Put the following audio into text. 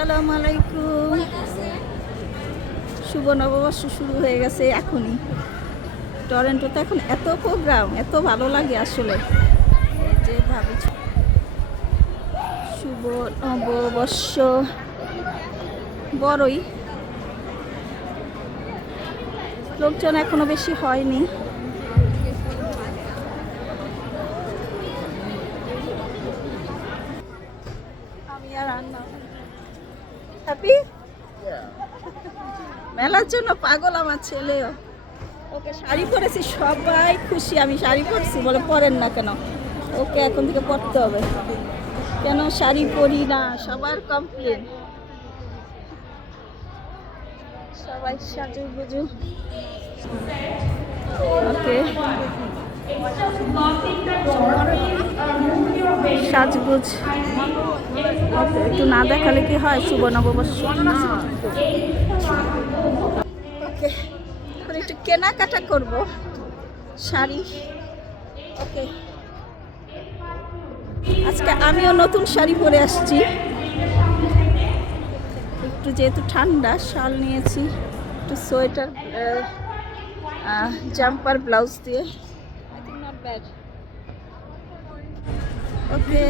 আসসালামু আলাইকুম। শুভ নববর্ষ শুরু হয়ে গেছে এখনই। টরন্টোতে এখন এত প্রোগ্রাম, এত ভালো লাগে আসলে। এই যে ভাবি শুভ নববর্ষ বড়ই, লোকজন এখনো বেশি হয়নি। আমি আর আন্না হ্যাপি মেলার জন্য পাগল আমার ছেলেও। ওকে শাড়ি পরেছি, সবাই খুশি আমি শাড়ি পরছি বলে পরেন না কেন, ওকে এখন থেকে পরতে হবে। কেন শাড়ি পরি না, সবার কমপ্লেন। সবাই সাজু গুজু। ওকে সাজগুজ একটু না দেখালে কি হয় শুভ নববর্ষ। ওকে এখন একটু কেনাকাটা করব শাড়ি। ওকে আজকে আমিও নতুন শাড়ি পরে আসছি, একটু যেহেতু ঠান্ডা শাল নিয়েছি, একটু সোয়েটার জাম্পার ব্লাউজ দিয়ে। I think not bad. Okay